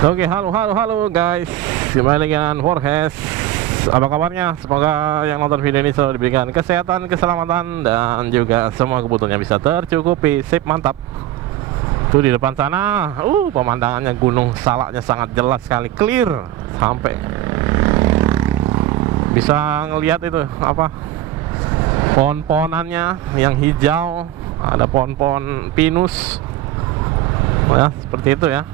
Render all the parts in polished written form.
Oke, halo guys. Kembali dengan Forhes. Apa kabarnya? Semoga yang nonton video ini selalu diberikan kesehatan, keselamatan, dan juga semua kebutuhannya bisa tercukupi. Sip, mantap. Tuh di depan sana, pemandangannya Gunung Salaknya sangat jelas sekali, clear. Sampai bisa ngelihat itu apa? Pohon-pohonannya yang hijau, ada pohon-pohon pinus. Ya, seperti itu ya.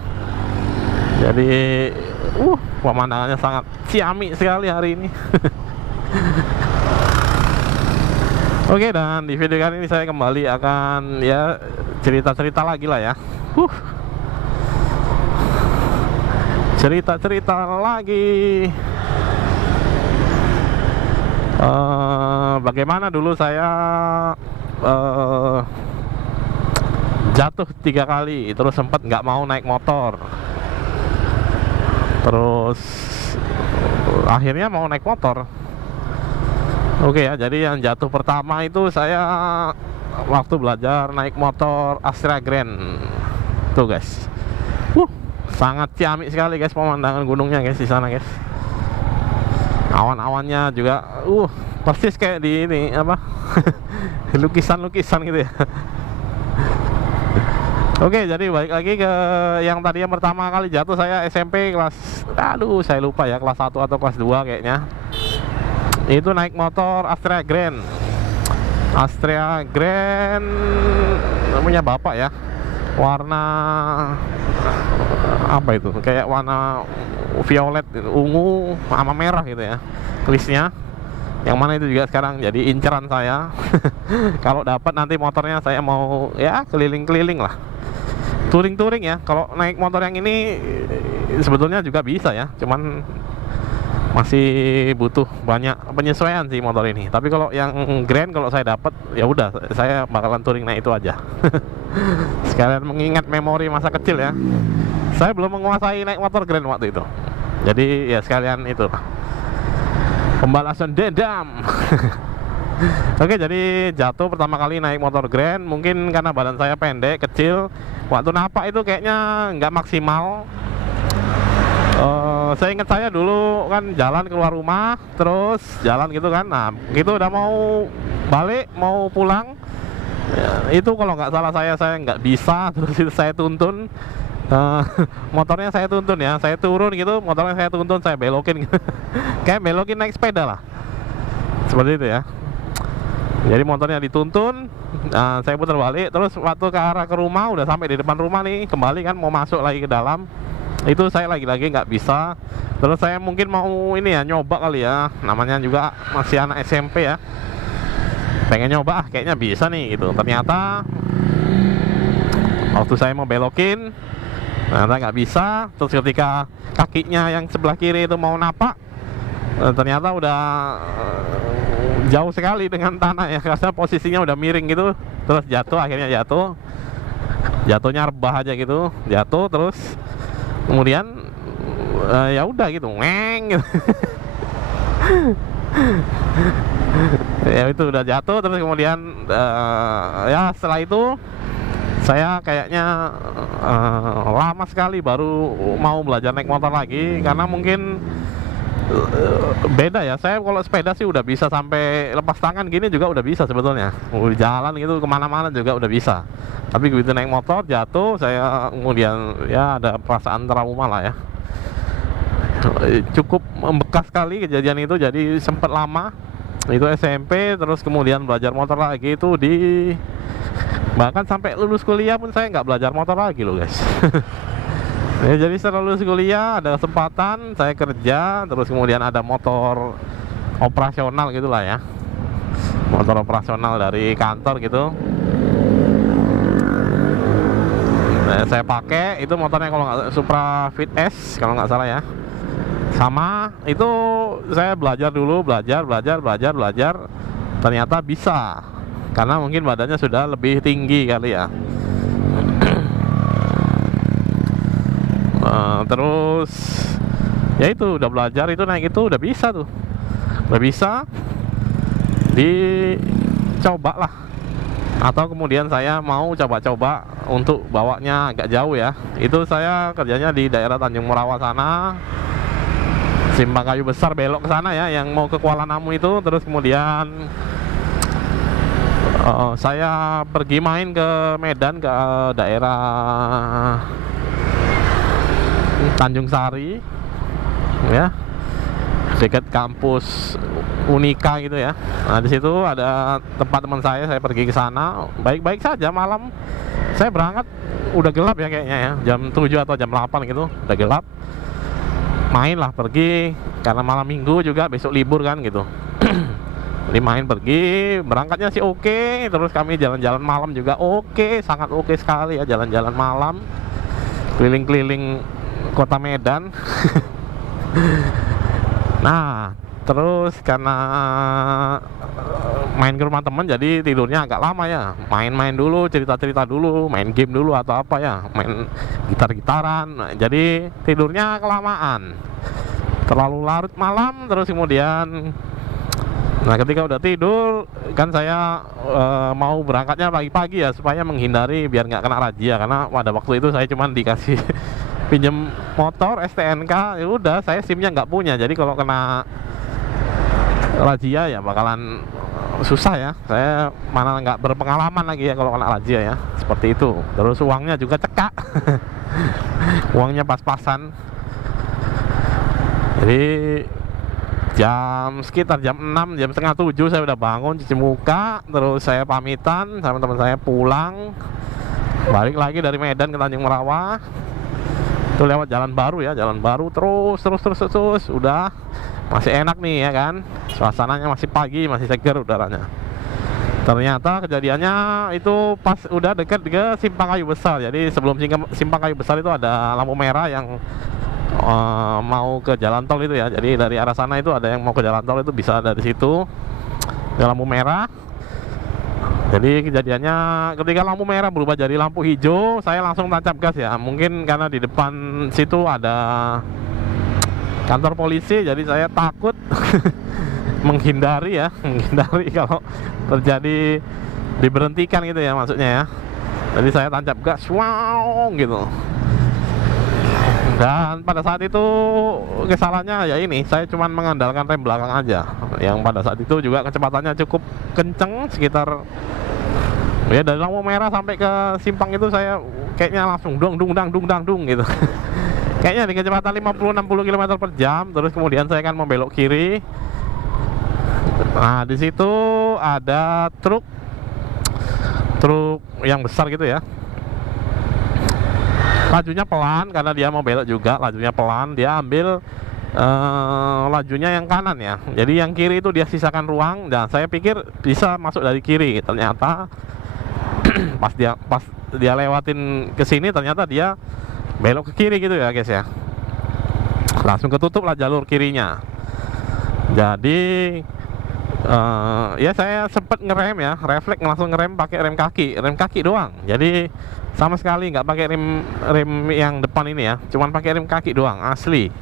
Jadi pemandangannya sangat ciamik sekali hari ini. Oke, dan di video kali ini saya kembali akan ya cerita-cerita lagi lah ya. Cerita-cerita lagi. Bagaimana dulu saya jatuh 3 kali, terus sempat nggak mau naik motor. Terus akhirnya mau naik motor. Oke ya, jadi yang jatuh pertama itu saya waktu belajar naik motor Astra Grand. Tuh guys, sangat ciamik sekali guys pemandangan gunungnya guys di sana guys. Awan-awannya juga persis kayak di ini apa lukisan-lukisan gitu ya. Oke, jadi balik lagi ke yang tadi yang pertama kali jatuh saya SMP kelas, saya lupa ya, kelas 1 atau kelas 2 kayaknya. Itu naik motor Astra Grand. Astra Grand namanya bapak ya. Warna apa itu? Kayak warna violet, ungu sama merah gitu ya. Listnya. Yang mana itu juga sekarang jadi inceran saya. Kalau dapat nanti motornya saya mau ya keliling-keliling lah. Touring-touring ya. Kalau naik motor yang ini sebetulnya juga bisa ya, cuman masih butuh banyak penyesuaian sih motor ini. Tapi kalau yang Grand kalau saya dapat ya udah saya bakalan touring naik itu aja. Sekalian mengingat memori masa kecil ya. Saya belum menguasai naik motor Grand waktu itu. Jadi ya sekalian itu pembalasan dendam. Oke, jadi jatuh pertama kali naik motor Grand, mungkin karena badan saya pendek, kecil. Waktu napak itu kayaknya nggak maksimal. Saya ingat saya dulu kan jalan keluar rumah, terus jalan gitu kan. Nah, gitu udah mau balik, mau pulang. Ya, itu kalau nggak salah saya nggak bisa, terus itu saya tuntun. Motornya saya tuntun ya, saya turun gitu, motornya saya tuntun, saya belokin gitu. Kayak belokin naik sepeda lah, seperti itu ya. Jadi motornya dituntun, saya putar balik, terus waktu ke arah ke rumah, udah sampai di depan rumah nih, kembali kan mau masuk lagi ke dalam, itu saya lagi-lagi nggak bisa. Terus saya mungkin mau ini ya, nyoba kali ya, namanya juga masih anak SMP ya, pengen nyoba, kayaknya bisa nih gitu. Ternyata waktu saya mau belokin, ternyata nggak bisa. Terus ketika kakinya yang sebelah kiri itu mau napak, ternyata udah jauh sekali dengan tanah ya, karena posisinya udah miring gitu. Terus jatuh, akhirnya jatuhnya rebah aja gitu, jatuh terus kemudian ya udah gitu, ngeng gitu. Ya itu udah jatuh, terus kemudian ya setelah itu saya kayaknya lama sekali baru mau belajar naik motor lagi, karena mungkin beda ya. Saya kalau sepeda sih udah bisa sampai lepas tangan gini juga udah bisa sebetulnya, mau jalan gitu kemana-mana juga udah bisa. Tapi begitu naik motor jatuh, saya kemudian ya ada perasaan trauma lah ya, cukup membekas sekali kejadian itu. Jadi sempat lama itu SMP, terus kemudian belajar motor lagi itu bahkan sampai lulus kuliah pun saya nggak belajar motor lagi loh guys. Ya, jadi setelah lulus kuliah ada kesempatan saya kerja, terus kemudian ada motor operasional gitulah ya, motor operasional dari kantor gitu. Nah, saya pakai itu motornya kalau nggak Supra Fit S kalau nggak salah ya. Sama itu saya belajar dulu, belajar, ternyata bisa, karena mungkin badannya sudah lebih tinggi kali ya. Terus ya itu udah belajar, itu naik itu udah bisa tuh, udah bisa dicoba lah. Atau kemudian saya mau coba-coba untuk bawanya agak jauh ya. Itu saya kerjanya di daerah Tanjung Morawa sana, Simpang Kayu Besar belok ke sana ya, yang mau ke Kuala Namu itu. Terus kemudian saya pergi main ke Medan, ke daerah Tanjung Sari ya, dekat kampus Unika gitu ya. Nah di situ ada tempat teman saya pergi ke sana. Baik-baik saja, malam saya berangkat udah gelap ya kayaknya ya, jam 7 atau jam 8 gitu, udah gelap. Main lah, pergi, karena malam minggu juga, besok libur kan gitu. Jadi main, pergi, berangkatnya sih oke. Terus kami jalan-jalan malam juga oke, sangat oke sekali ya, jalan-jalan malam, keliling-keliling kota Medan. Nah terus karena main ke rumah teman, jadi tidurnya agak lama ya. Main-main dulu, cerita-cerita dulu, main game dulu atau apa ya, main gitar-gitaran. Nah, jadi tidurnya kelamaan, terlalu larut malam. Terus kemudian, nah ketika udah tidur kan saya mau berangkatnya pagi-pagi ya, supaya menghindari biar nggak kena razia. Karena pada waktu itu saya cuma dikasih pinjem motor STNK, ya udah, saya SIM-nya nggak punya. Jadi kalau kena razia ya bakalan susah ya. Saya mana nggak berpengalaman lagi ya kalau kena razia ya, seperti itu. Terus uangnya juga cekak. Uangnya pas-pasan. Jadi sekitar jam 6, jam setengah 7 saya udah bangun, cuci muka, terus saya pamitan sama teman saya, pulang, balik lagi dari Medan ke Tanjung Morawa. Itu lewat jalan baru ya, jalan baru terus. Udah masih enak nih ya kan, suasananya masih pagi, masih segar udaranya. Ternyata kejadiannya itu pas udah dekat ke Simpang Kayu Besar. Jadi sebelum Simpang Kayu Besar itu ada lampu merah yang mau ke jalan tol itu ya. Jadi dari arah sana itu ada yang mau ke jalan tol, itu bisa dari situ, ada lampu merah. Jadi kejadiannya ketika lampu merah berubah jadi lampu hijau, saya langsung tancap gas ya. Mungkin karena di depan situ ada kantor polisi, jadi saya takut menghindari kalau terjadi diberhentikan gitu ya, maksudnya ya. Jadi saya tancap gas, wow gitu. Dan pada saat itu kesalahannya ya ini, saya cuma mengandalkan rem belakang aja, yang pada saat itu juga kecepatannya cukup kenceng, sekitar ya dari lampu merah sampai ke simpang itu saya kayaknya langsung dung gitu. Kayaknya di kecepatan 50-60 km per jam. Terus kemudian saya kan membelok kiri. Nah di situ ada truk yang besar gitu ya. Lajunya pelan karena dia mau belok juga, lajunya pelan. Dia ambil lajunya yang kanan ya. Jadi yang kiri itu dia sisakan ruang. Dan saya pikir bisa masuk dari kiri. Ternyata pas dia lewatin ke sini, ternyata dia belok ke kiri gitu ya guys ya. Langsung ketutup lah jalur kirinya. Jadi ya saya sempet ngerem ya, refleks langsung ngerem pakai rem kaki doang. Jadi sama sekali nggak pakai rem yang depan ini ya, cuman pakai rem kaki doang, asli.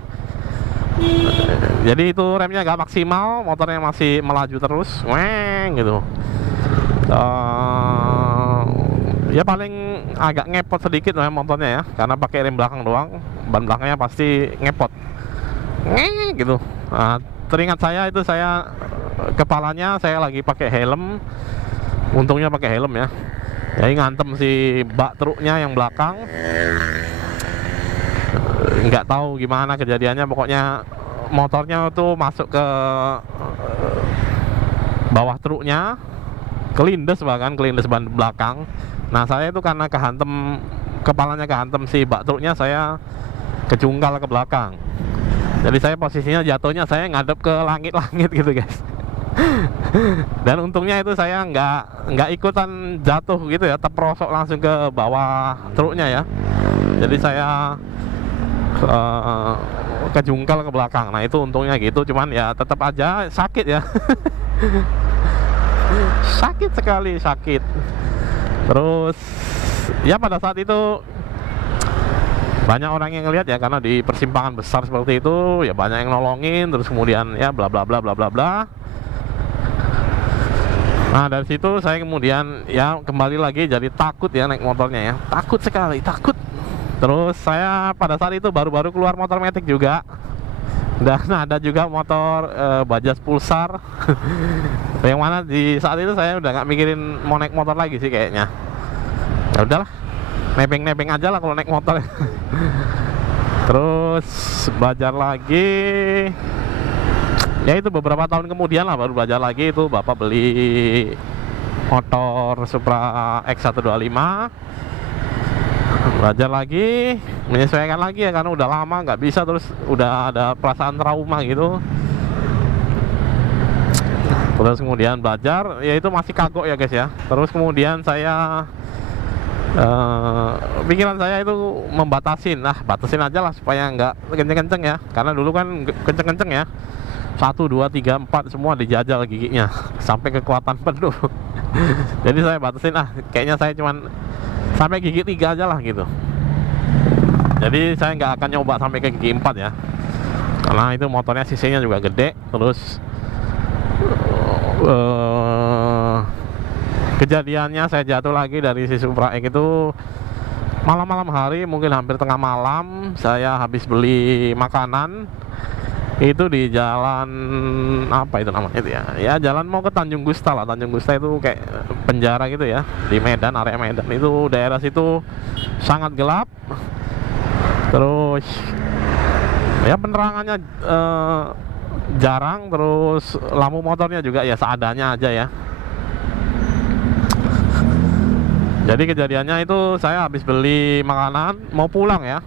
Jadi itu remnya nggak maksimal, motornya masih melaju terus, weng gitu. Ya paling agak ngepot sedikit lah motornya ya, karena pakai rem belakang doang, ban belakangnya pasti ngepot, gitu. Nah, teringat saya itu, saya kepalanya saya lagi pakai helm, untungnya pakai helm ya. Jadi ngantem si bak truknya yang belakang, nggak tahu gimana kejadiannya, pokoknya motornya tuh masuk ke bawah truknya, kelindes ban belakang. Nah saya itu karena kepalanya kehantem si bak truknya, saya kejungkal ke belakang. Jadi saya posisinya jatuhnya saya ngadep ke langit-langit gitu guys. Dan untungnya itu saya nggak ikutan jatuh gitu ya, terperosok langsung ke bawah truknya ya. Jadi saya kejungkal ke belakang. Nah itu untungnya gitu, cuman ya tetap aja sakit ya. Sakit sekali, sakit. Terus ya pada saat itu banyak orang yang ngelihat ya, karena di persimpangan besar seperti itu ya banyak yang nolongin. Terus kemudian ya bla bla bla bla bla bla. Nah dari situ saya kemudian ya kembali lagi jadi takut ya naik motornya ya, takut sekali, takut. Terus saya pada saat itu baru-baru keluar motor Matic juga, dan ada juga motor Bajaj Pulsar. Yang mana di saat itu saya udah nggak mikirin mau naik motor lagi sih kayaknya. Ya udahlah, nebeng-nebeng aja lah kalau naik motor. Terus belajar lagi, ya itu beberapa tahun kemudian lah baru belajar lagi. Itu bapak beli motor Supra X125, belajar lagi, menyesuaikan lagi ya, karena udah lama nggak bisa, terus udah ada perasaan trauma gitu. Terus kemudian belajar, ya itu masih kagok ya guys ya. Terus kemudian saya pikiran saya itu membatasin, batasin aja lah supaya nggak kenceng-kenceng ya, karena dulu kan kenceng-kenceng ya, 1, 2, 3, 4 semua dijajal giginya sampai kekuatan penuh. Jadi saya batasin, kayaknya saya cuman sampai gigi 3 aja lah gitu. Jadi saya nggak akan nyoba sampai ke gigi 4 ya, karena itu motornya cc-nya juga gede. Terus kejadiannya saya jatuh lagi dari si Supra X itu malam-malam hari, mungkin hampir tengah malam. Saya habis beli makanan itu di jalan apa itu namanya itu ya jalan mau ke Tanjung Gusta lah. Tanjung Gusta itu kayak penjara gitu ya, di Medan, area Medan itu. Daerah situ sangat gelap, terus ya penerangannya jarang, terus lampu motornya juga ya seadanya aja ya. Jadi kejadiannya itu saya habis beli makanan mau pulang ya,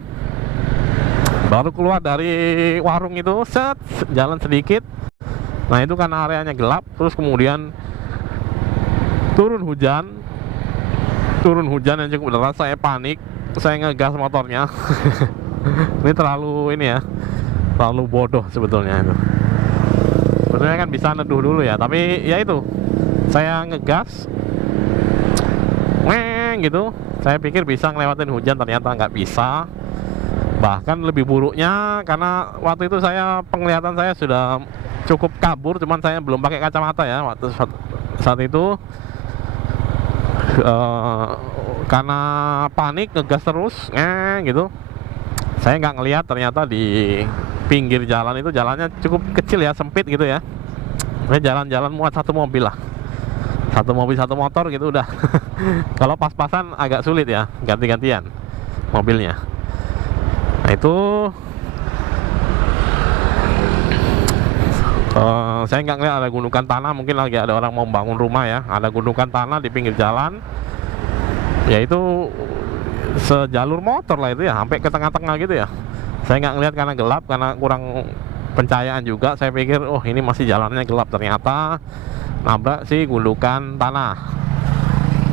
baru keluar dari warung itu, jalan sedikit. Nah itu kan areanya gelap, terus kemudian turun hujan yang cukup deras. Saya panik, saya ngegas motornya. Ini terlalu terlalu bodoh sebetulnya itu. Sebenarnya kan bisa neduh dulu ya, tapi ya itu saya ngegas gitu. Saya pikir bisa ngelewatin hujan, ternyata nggak bisa. Bahkan lebih buruknya, karena waktu itu saya penglihatan saya sudah cukup kabur, cuman saya belum pakai kacamata ya waktu saat itu. Karena panik ngegas terus gitu, saya nggak ngelihat ternyata di pinggir jalan itu jalannya cukup kecil ya, sempit gitu ya. Ini jalan-jalan muat satu mobil lah, satu mobil satu motor gitu udah. Kalau pas-pasan agak sulit ya, ganti-gantian mobilnya. Nah itu saya nggak ngeliat ada gundukan tanah, mungkin lagi ada orang mau bangun rumah ya. Ada gundukan tanah di pinggir jalan, ya itu sejalur motor lah itu ya, sampai ke tengah-tengah gitu ya. Saya nggak ngeliat karena gelap, karena kurang pencahayaan juga. Saya pikir oh ini masih jalannya gelap, ternyata nabrak si gundukan tanah,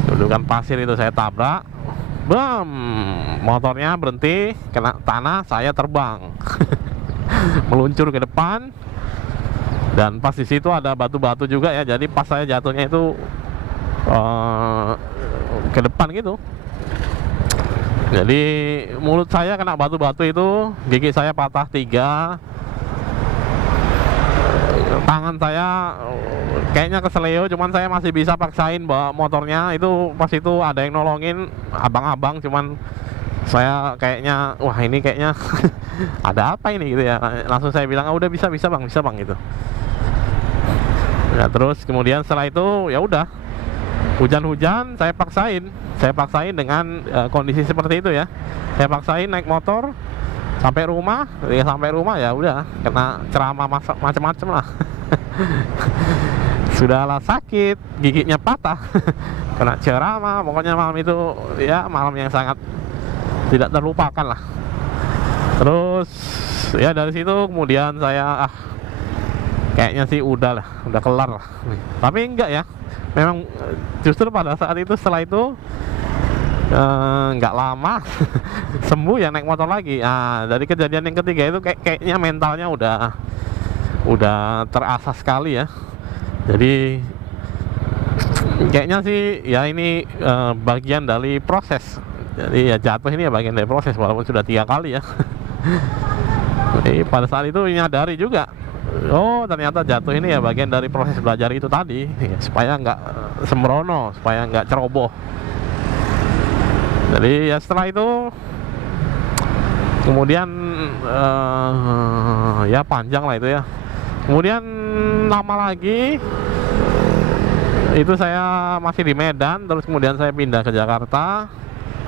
gundukan pasir itu. Saya tabrak, bam, motornya berhenti, kena tanah, saya terbang. Meluncur ke depan, dan pas di situ ada batu-batu juga ya. Jadi pas saya jatuhnya itu ke depan gitu. Jadi mulut saya kena batu-batu itu, gigi saya patah 3, tangan saya kayaknya keseleo, cuman saya masih bisa paksain bawa motornya. Itu pas itu ada yang nolongin, abang-abang, cuman saya kayaknya wah ini kayaknya ada apa ini gitu ya. Langsung saya bilang udah bisa bang gitu. Ya terus kemudian setelah itu ya udah, hujan-hujan saya paksain dengan kondisi seperti itu ya. Saya paksain naik motor sampai rumah. Ya sampai rumah ya udah kena ceramah macam-macam lah. Sudahlah sakit, giginya patah, kena ceramah. Pokoknya malam itu ya malam yang sangat tidak terlupakan lah. Terus ya dari situ kemudian saya kayaknya sih udah kelar lah. Tapi enggak ya, memang justru pada saat itu, setelah itu nggak lama sembuh ya, naik motor lagi. Nah dari kejadian yang ketiga itu kayaknya mentalnya udah terasah sekali ya. Jadi kayaknya sih ya ini bagian dari proses. Jadi ya jatuh ini ya bagian dari proses, walaupun sudah 3 kali ya. Jadi pada saat itu menyadari juga oh ternyata jatuh ini ya bagian dari proses belajar itu tadi ya, supaya nggak sembrono, supaya nggak ceroboh. Jadi ya setelah itu kemudian ya panjang lah itu ya. Kemudian lama lagi itu saya masih di Medan, terus kemudian saya pindah ke Jakarta.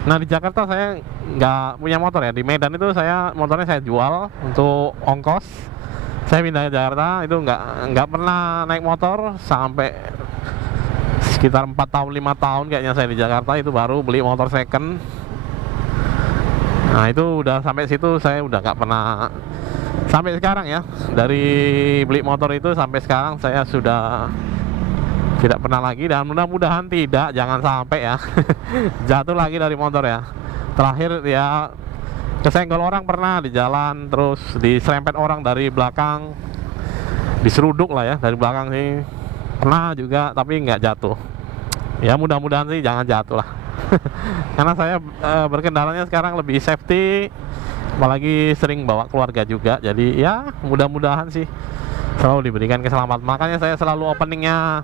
Nah di Jakarta saya nggak punya motor ya. Di Medan itu motornya saya jual untuk ongkos. Saya pindah ke Jakarta itu nggak pernah naik motor sampai sekitar 4 tahun 5 tahun kayaknya saya di Jakarta, itu baru beli motor second. Nah itu udah sampai situ saya udah nggak pernah sampai sekarang ya. Dari beli motor itu sampai sekarang saya sudah tidak pernah lagi, dan mudah-mudahan tidak, jangan sampai ya jatuh lagi dari motor ya. Terakhir ya kesenggol orang pernah di jalan, terus diserempet orang dari belakang, diseruduk lah ya dari belakang sih pernah juga, tapi nggak jatuh. Ya mudah-mudahan sih jangan jatuh lah karena saya berkendaranya sekarang lebih safety, apalagi sering bawa keluarga juga, jadi ya mudah-mudahan sih selalu diberikan keselamatan. Makanya saya selalu openingnya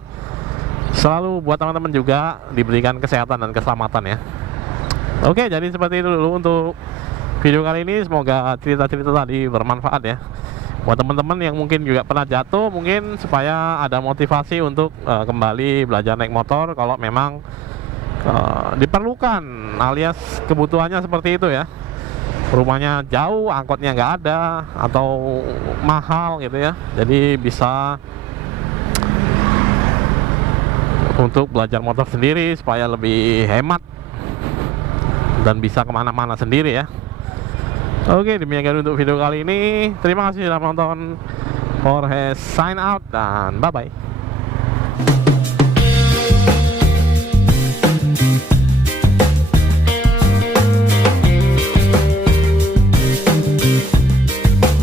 selalu buat teman-teman juga diberikan kesehatan dan keselamatan ya. Oke, jadi seperti itu dulu untuk video kali ini. Semoga cerita-cerita tadi bermanfaat ya buat teman-teman yang mungkin juga pernah jatuh, mungkin supaya ada motivasi untuk kembali belajar naik motor kalau memang diperlukan, alias kebutuhannya seperti itu ya. Rumahnya jauh, angkotnya nggak ada, atau mahal gitu ya, jadi bisa untuk belajar motor sendiri supaya lebih hemat dan bisa kemana-mana sendiri ya. Oke, demikian untuk video kali ini. Terima kasih sudah menonton. Jorge sign out dan bye bye.